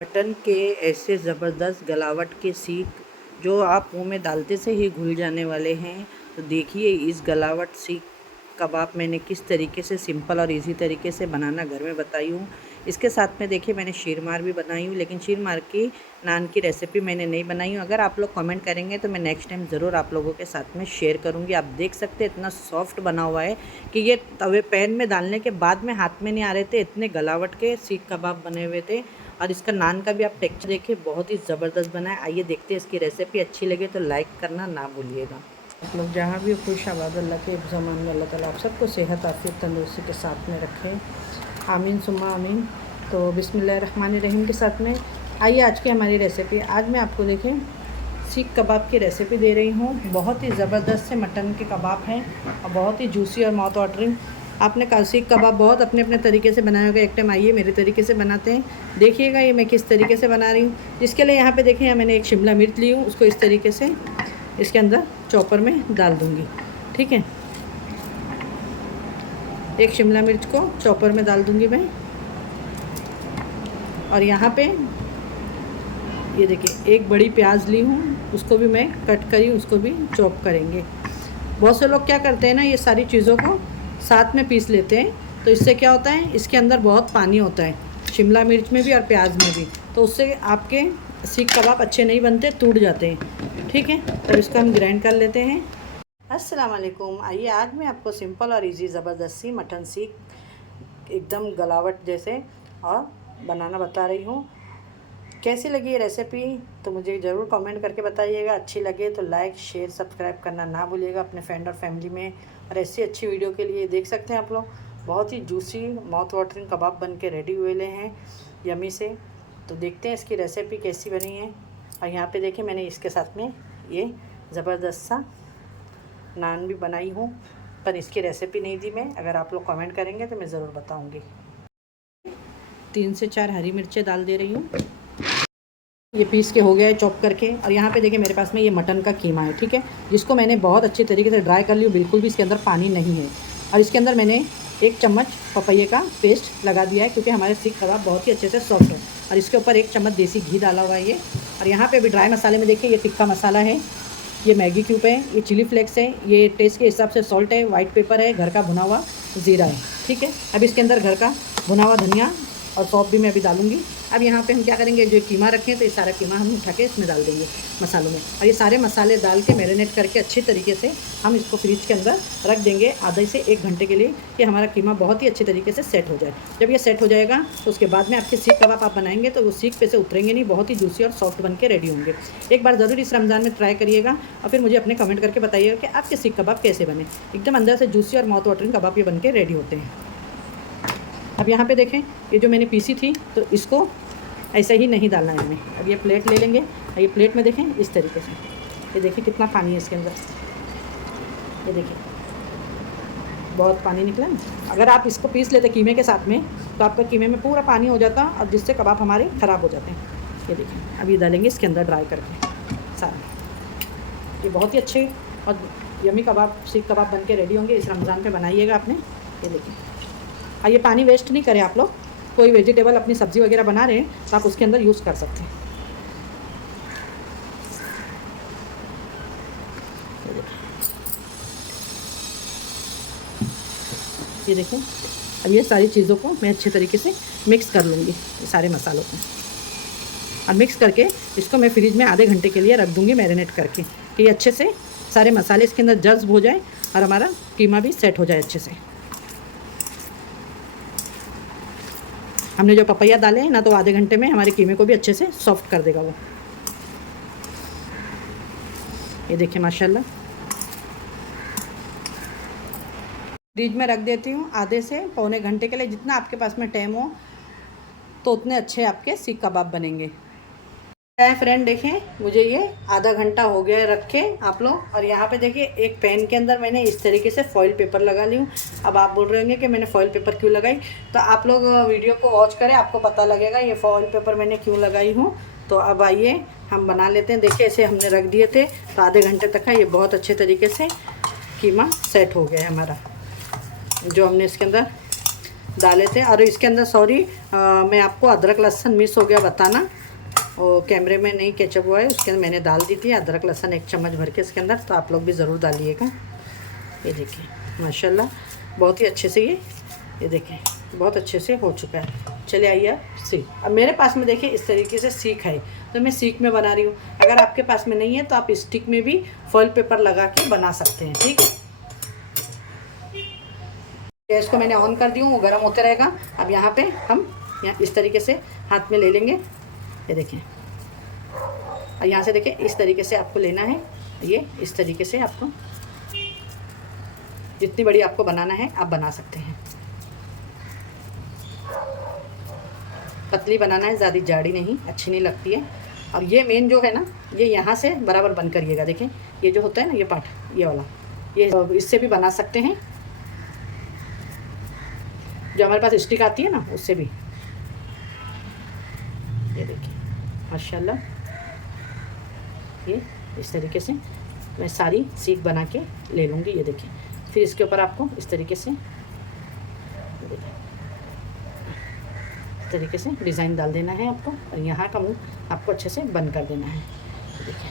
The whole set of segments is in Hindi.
मटन के ऐसे ज़बरदस्त गलावट के सीख जो आप मुंह में डालते से ही घुल जाने वाले हैं। तो देखिए इस गलावट सीख कबाब मैंने किस तरीके से सिंपल और इजी तरीके से बनाना घर में बताई हूँ। इसके साथ में देखिए मैंने शीरमार भी बनाई हूँ, लेकिन शीरमार की नान की रेसिपी मैंने नहीं बनाई हूँ। अगर आप लोग कमेंट करेंगे तो मैं नेक्स्ट टाइम ज़रूर आप लोगों के साथ में शेयर करूँगी। आप देख सकते हैं इतना सॉफ्ट बना हुआ है कि ये तवे पैन में डालने के बाद में हाथ में नहीं आ रहे थे, इतने गलावट के सीख कबाब बने हुए थे। और इसका नान का भी आप टेक्सचर देखिए, बहुत ही ज़बरदस्त बना है। आइए देखते हैं इसकी रेसिपी। अच्छी लगे तो लाइक करना ना भूलिएगा। आप लोग जहाँ भी खुश आबाद अल्लाह के ज़मान में अल्लाह ताला आप सबको सेहत आफियत तंदुरुस्ती के साथ में रखें, आमीन सुम्मा आमीन। तो बिस्मिल्लाहिर्रहमानिर्रहीम के साथ में आइए आज की हमारी रेसिपी। आज मैं आपको देखें सीख कबाब की रेसिपी दे रही हूँ। बहुत ही ज़बरदस्त से मटन के कबाब हैं और बहुत ही जूसी और माउथ वाटरिंग। आपने सीख कबाब बहुत अपने अपने तरीके से बनाया होगा। एक टाइम आइए मेरे तरीके से बनाते हैं, देखिएगा ये मैं किस तरीके से बना रही हूँ। जिसके लिए यहाँ पे देखें मैंने एक शिमला मिर्च ली हूँ, उसको इस तरीके से इसके अंदर चॉपर में डाल दूँगी। ठीक है, एक शिमला मिर्च को चॉपर में डाल दूँगी मैं। और यहाँ पे ये देखिए एक बड़ी प्याज ली हूँ, उसको भी मैं कट करी, उसको भी चॉप करेंगे। बहुत से लोग क्या करते हैं ना, ये सारी चीज़ों को साथ में पीस लेते हैं, तो इससे क्या होता है इसके अंदर बहुत पानी होता है, शिमला मिर्च में भी और प्याज में भी, तो उससे आपके सीख कबाब अच्छे नहीं बनते, टूट जाते हैं। ठीक है, तो इसको हम ग्राइंड कर लेते हैं। अस्सलाम वालेकुम। आइए आज मैं आपको सिंपल और इजी ज़बरदस्त सी मटन सीख एकदम गलावट जैसे और बनाना बता रही हूँ। कैसी लगी ये रेसिपी तो मुझे ज़रूर कमेंट करके बताइएगा। अच्छी लगे तो लाइक शेयर सब्सक्राइब करना ना भूलिएगा अपने फ्रेंड और फैमिली में। और ऐसी अच्छी वीडियो के लिए देख सकते हैं आप लोग, बहुत ही जूसी माउथ वाटरिंग कबाब बन के रेडी हुए हैं यमी से। तो देखते हैं इसकी रेसिपी कैसी बनी है। और यहाँ पे देखिए मैंने इसके साथ में ये ज़बरदस्त सा नान भी बनाई हूँ, पर इसकी रेसिपी नहीं दी मैं। अगर आप लोग कमेंट करेंगे तो मैं ज़रूर बताऊँगी। 3 से 4 हरी मिर्चें डाल दे रही हूँ, ये पीस के हो गया है चॉप करके। और यहाँ पे देखिए मेरे पास में ये मटन का कीमा है, ठीक है, जिसको मैंने बहुत अच्छे तरीके से ड्राई कर लिया, बिल्कुल भी इसके अंदर पानी नहीं है। और इसके अंदर मैंने 1 चम्मच पपैये का पेस्ट लगा दिया है, क्योंकि हमारे सीख कबाब बहुत ही अच्छे से सॉफ्ट है। और इसके ऊपर 1 चम्मच देसी घी डाला हुआ है ये। और यहाँ पर अभी ड्राई मसाले में देखिए ये टिक्का मसाला है, ये मैगी क्यूब है, ये चिली फ्लेक्स है, ये टेस्ट के हिसाब से सॉल्ट है, वाइट पेपर है, घर का भुना हुआ ज़ीरा है। ठीक है, अब इसके अंदर घर का भुना हुआ धनिया और सौंफ भी मैं अभी डालूंगी। अब यहाँ पे हम क्या करेंगे, जो कीमा रखे हैं तो ये सारा कीमा हम उठा के इसमें डाल देंगे मसालों में। और ये सारे मसाले डाल के मैरिनेट करके अच्छी तरीके से हम इसको फ्रिज के अंदर रख देंगे आधे से 1 घंटे के लिए, कि हमारा कीमा बहुत ही अच्छे तरीके से सेट हो जाए। जब ये सेट हो जाएगा तो उसके बाद में आपके सीख कबाब आप बनाएंगे तो वो सीख पे से उतरेंगे नहीं, बहुत ही जूसी और सॉफ्ट बन के रेडी होंगे। एक बार ज़रूर इस रमज़ान में ट्राई करिएगा और फिर मुझे अपने कमेंट करके बताइएगा कि आपके सीख कबाब कैसे बने। एकदम अंदर से जूसी और माउथ वाटरिंग कबाब ये बन के रेडी होते हैं। अब यहाँ पे देखें ये जो मैंने पीसी थी, तो इसको ऐसे ही नहीं डालना है हमें। अब ये प्लेट ले लेंगे और ये प्लेट में देखें इस तरीके से, ये देखिए कितना पानी है इसके अंदर, ये देखिए बहुत पानी निकला ना। अगर आप इसको पीस लेते कीमे के साथ में तो आपका कीमे में पूरा पानी हो जाता और जिससे कबाब हमारे ख़राब हो जाते हैं। ये देखिए अब ये डालेंगे इसके अंदर ड्राई करके सारा। ये बहुत ही अच्छे और यमी कबाब सीख कबाब बन के रेडी होंगे। इस रमज़ान पे बनाइएगा आपने। ये देखिए, और ये पानी वेस्ट नहीं करें आप लोग। कोई वेजिटेबल अपनी सब्ज़ी वगैरह बना रहे हैं तो आप उसके अंदर यूज़ कर सकते हैं। ये देखो, अब ये सारी चीज़ों को मैं अच्छे तरीके से मिक्स कर लूँगी, ये सारे मसालों को। और मिक्स करके इसको मैं फ्रिज में आधे घंटे के लिए रख दूँगी मैरिनेट करके, कि ये अच्छे से सारे मसाले इसके अंदर जज्ब हो जाए और हमारा कीमा भी सेट हो जाए अच्छे से। हमने जो पपैया डाले हैं ना, तो आधे घंटे में हमारे कीमे को भी अच्छे से सॉफ्ट कर देगा वो। ये देखिए माशाल्लाह। फ्रिज में रख देती हूँ आधे से पौने घंटे के लिए, जितना आपके पास में टाइम हो तो उतने अच्छे आपके सीख कबाब बनेंगे। फ्रेंड देखें मुझे ये आधा घंटा हो गया है रखे आप लोग। और यहाँ पे देखिए एक पैन के अंदर मैंने इस तरीके से फॉइल पेपर लगा ली हूँ। अब आप बोल रहे होंगे कि मैंने फॉइल पेपर क्यों लगाई, तो आप लोग वीडियो को वॉच करें, आपको पता लगेगा ये फॉइल पेपर मैंने क्यों लगाई हूँ। तो अब आइए हम बना लेते हैं। देखिए ऐसे हमने रख दिए थे तो आधे घंटे तक है, ये बहुत अच्छे तरीके से कीमा सेट हो गया है हमारा। जो हमने इसके अंदर डाले थे। और इसके अंदर सॉरी मैं आपको अदरक लहसुन मिस हो गया बताना, और कैमरे में नहीं कैचअप हुआ है, उसके अंदर मैंने डाल दी थी अदरक लहसुन 1 चम्मच भर के इसके अंदर, तो आप लोग भी ज़रूर डालिएगा। ये देखिए माशाल्लाह बहुत ही अच्छे से ये देखिए बहुत अच्छे से हो चुका है। चलिए आइए आप सीख। अब मेरे पास में देखिए इस तरीके से सीख है, तो मैं सीख में बना रही हूँ। अगर आपके पास में नहीं है तो आप स्टिक में भी फॉइल पेपर लगा के बना सकते हैं, ठीक है। गैस को मैंने ऑन कर दी हूँ, वो गर्म होते रहेगा। अब यहाँ पे हम इस तरीके से हाथ में ले लेंगे, ये देखें। और यहाँ से देखिए इस तरीके से आपको लेना है, ये इस तरीके से आपको जितनी बड़ी आपको बनाना है आप बना सकते हैं। पतली बनाना है, ज़्यादा जाड़ी नहीं, अच्छी नहीं लगती है। और ये मेन जो है ना, ये यहाँ से बराबर बंद करिएगा। देखें ये जो होता है ना ये पार्ट, ये वाला, ये इससे भी बना सकते हैं, जो हमारे पास स्टिक आती है ना उससे भी। ये देखिए माशाल्लाह, ये इस तरीके से मैं सारी सीख बना के ले लूँगी। ये देखिए, फिर इसके ऊपर आपको इस तरीके से डिज़ाइन डाल देना है आपको, और यहाँ का मुंह आपको अच्छे से बंद कर देना है। देखिए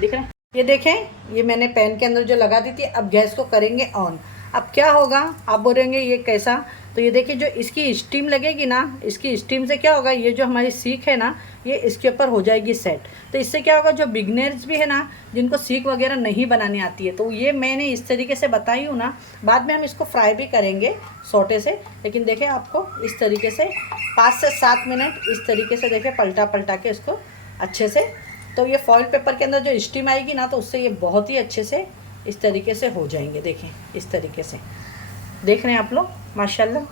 दिख रहा है, ये देखें ये मैंने पैन के अंदर जो लगा दी थी। अब गैस को करेंगे ऑन। अब क्या होगा आप बोलेंगे ये कैसा, तो ये देखिए जो इसकी स्टीम लगेगी ना, इसकी स्टीम से क्या होगा, ये जो हमारी सीख है ना ये इसके ऊपर हो जाएगी सेट। तो इससे क्या होगा, जो बिगनर्स भी है ना जिनको सीख वगैरह नहीं बनानी आती है, तो ये मैंने इस तरीके से बताई हूँ ना। बाद में हम इसको फ्राई भी करेंगे सोटे से, लेकिन देखें आपको इस तरीके से 5 से 7 मिनट इस तरीके से देखें पलटा पलटा के इसको अच्छे से। तो ये फॉइल पेपर के अंदर जो स्टीम आएगी ना, तो उससे ये बहुत ही अच्छे से इस तरीके से हो जाएंगे। देखें इस तरीके से, देख रहे हैं आप लोग माशाल्लाह।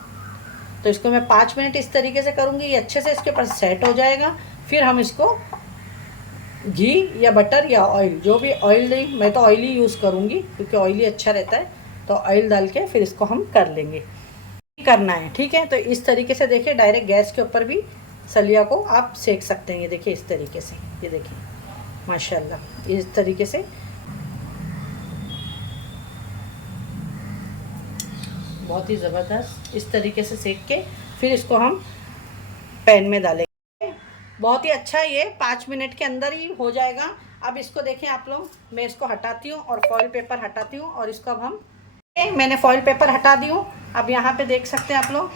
तो इसको मैं 5 मिनट इस तरीके से करूँगी, ये अच्छे से इसके ऊपर सेट हो जाएगा। फिर हम इसको घी या बटर या ऑयल, जो भी ऑयल नहीं, मैं तो ऑयल ही यूज़ करूँगी क्योंकि ऑयल ही अच्छा रहता है। तो ऑयल डाल के फिर इसको हम कर लेंगे, करना है, ठीक है। तो इस तरीके से देखिए डायरेक्ट गैस के ऊपर भी सलिया को आप सेक सकते हैं। ये देखिए इस तरीके से, ये देखिए माशाल्लाह इस तरीके से बहुत ही ज़बरदस्त इस तरीके से सेक के फिर इसको हम पैन में डालेंगे। बहुत ही अच्छा, ये 5 मिनट के अंदर ही हो जाएगा। अब इसको देखें आप लोग, मैं इसको हटाती हूँ और फॉइल पेपर हटाती हूँ, और इसको अब हम मैंने फॉइल पेपर हटा दी हूँ। अब यहाँ पे देख सकते हैं आप लोग,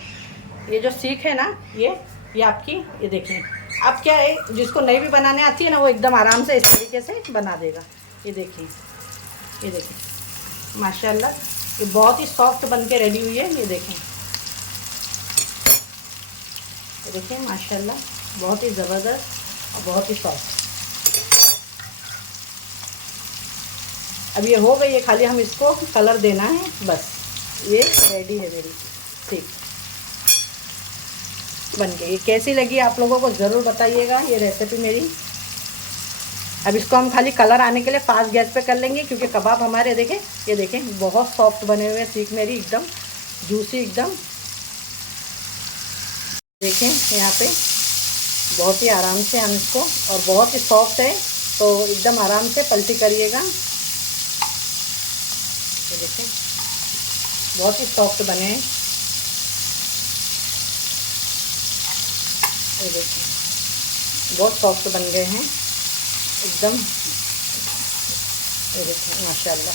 ये जो सीख है ना ये आपकी, ये देखिए। अब क्या है, जिसको नहीं भी बनाने आती है ना वो एकदम आराम से इस तरीके से बना देगा। ये देखिए, ये देखिए माशाल्लाह, ये बहुत ही सॉफ्ट बन के रेडी हुई है। ये देखें, ये देखिए माशाल्लाह बहुत ही ज़बरदस्त और बहुत ही सॉफ्ट। अब ये हो गई है, खाली हम इसको कलर देना है बस। ये रेडी है मेरी ठीक बन गई। ये कैसी लगी आप लोगों को ज़रूर बताइएगा ये रेसिपी मेरी। अब इसको हम खाली कलर आने के लिए फास्ट गैस पे कर लेंगे, क्योंकि कबाब हमारे देखें, ये देखें बहुत सॉफ्ट बने हुए हैं। सीख मेरी एकदम जूसी एकदम, देखें यहाँ पे बहुत ही आराम से हम इसको, और बहुत ही सॉफ्ट है तो एकदम आराम से पलटी करिएगा। ये देखें बहुत ही सॉफ्ट बने हैं। ये देखिए बहुत सॉफ्ट बन गए हैं एकदम। ये देखिए माशाल्लाह।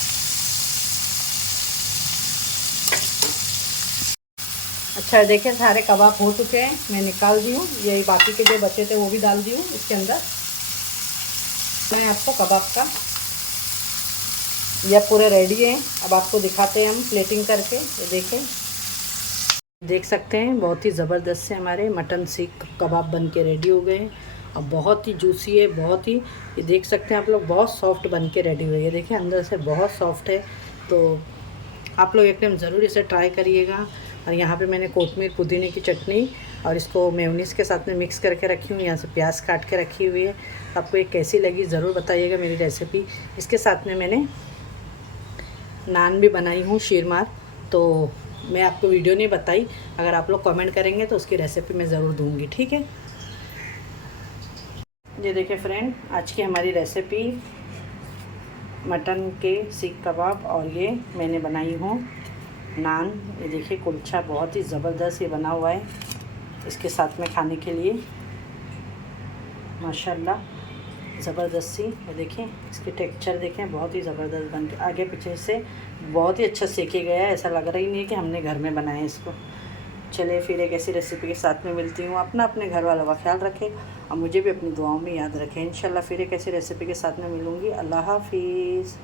अच्छा देखिए सारे कबाब हो चुके हैं, मैं निकाल दी हूँ। यही बाकी के जो बचे थे वो भी डाल दी हूँ इसके अंदर। मैं आपको कबाब का यह पूरे रेडी हैं। अब आपको दिखाते हैं हम प्लेटिंग करके। ये देखें, देख सकते हैं बहुत ही ज़बरदस्त से हमारे मटन सीख कबाब बन के रेडी हो गए हैं। और बहुत ही जूसी है, बहुत ही, ये देख सकते हैं आप लोग, बहुत सॉफ्ट बन के रेडी हुई है। देखिए अंदर से बहुत सॉफ्ट है। तो आप लोग एक टाइम ज़रूर इसे ट्राई करिएगा। और यहाँ पे मैंने कोतमीर पुदीने की चटनी और इसको मेयोनीज़ के साथ में मिक्स करके रखी हूँ। यहाँ से प्याज काट के रखी हुई है। आपको ये कैसी लगी ज़रूर बताइएगा मेरी रेसिपी। इसके साथ में मैंने नान भी बनाई हूँ शीरमार, तो मैं आपको वीडियो नहीं बताई। अगर आप लोग कमेंट करेंगे तो उसकी रेसिपी मैं ज़रूर दूँगी, ठीक है। ये देखिए फ्रेंड, आज की हमारी रेसिपी मटन के सीख कबाब, और ये मैंने बनाई हूँ नान, ये देखिए कुलचा बहुत ही ज़बरदस्त ये बना हुआ है इसके साथ में खाने के लिए, माशाल्लाह ज़बरदस्त सी। ये देखें इसकी टेक्सचर देखें, बहुत ही ज़बरदस्त बन के आगे पीछे से बहुत ही अच्छा सेके गया है, ऐसा लग रहा ही नहीं है कि हमने घर में बनाया है इसको। चलिए फिर एक ऐसी रेसिपी के साथ में मिलती हूँ। अपना अपने घर वालों का ख्याल रखें और मुझे भी अपनी दुआओं में याद रखें। इंशाल्लाह फिर एक ऐसी रेसिपी के साथ में मिलूँगी। अल्लाह हाफिज़।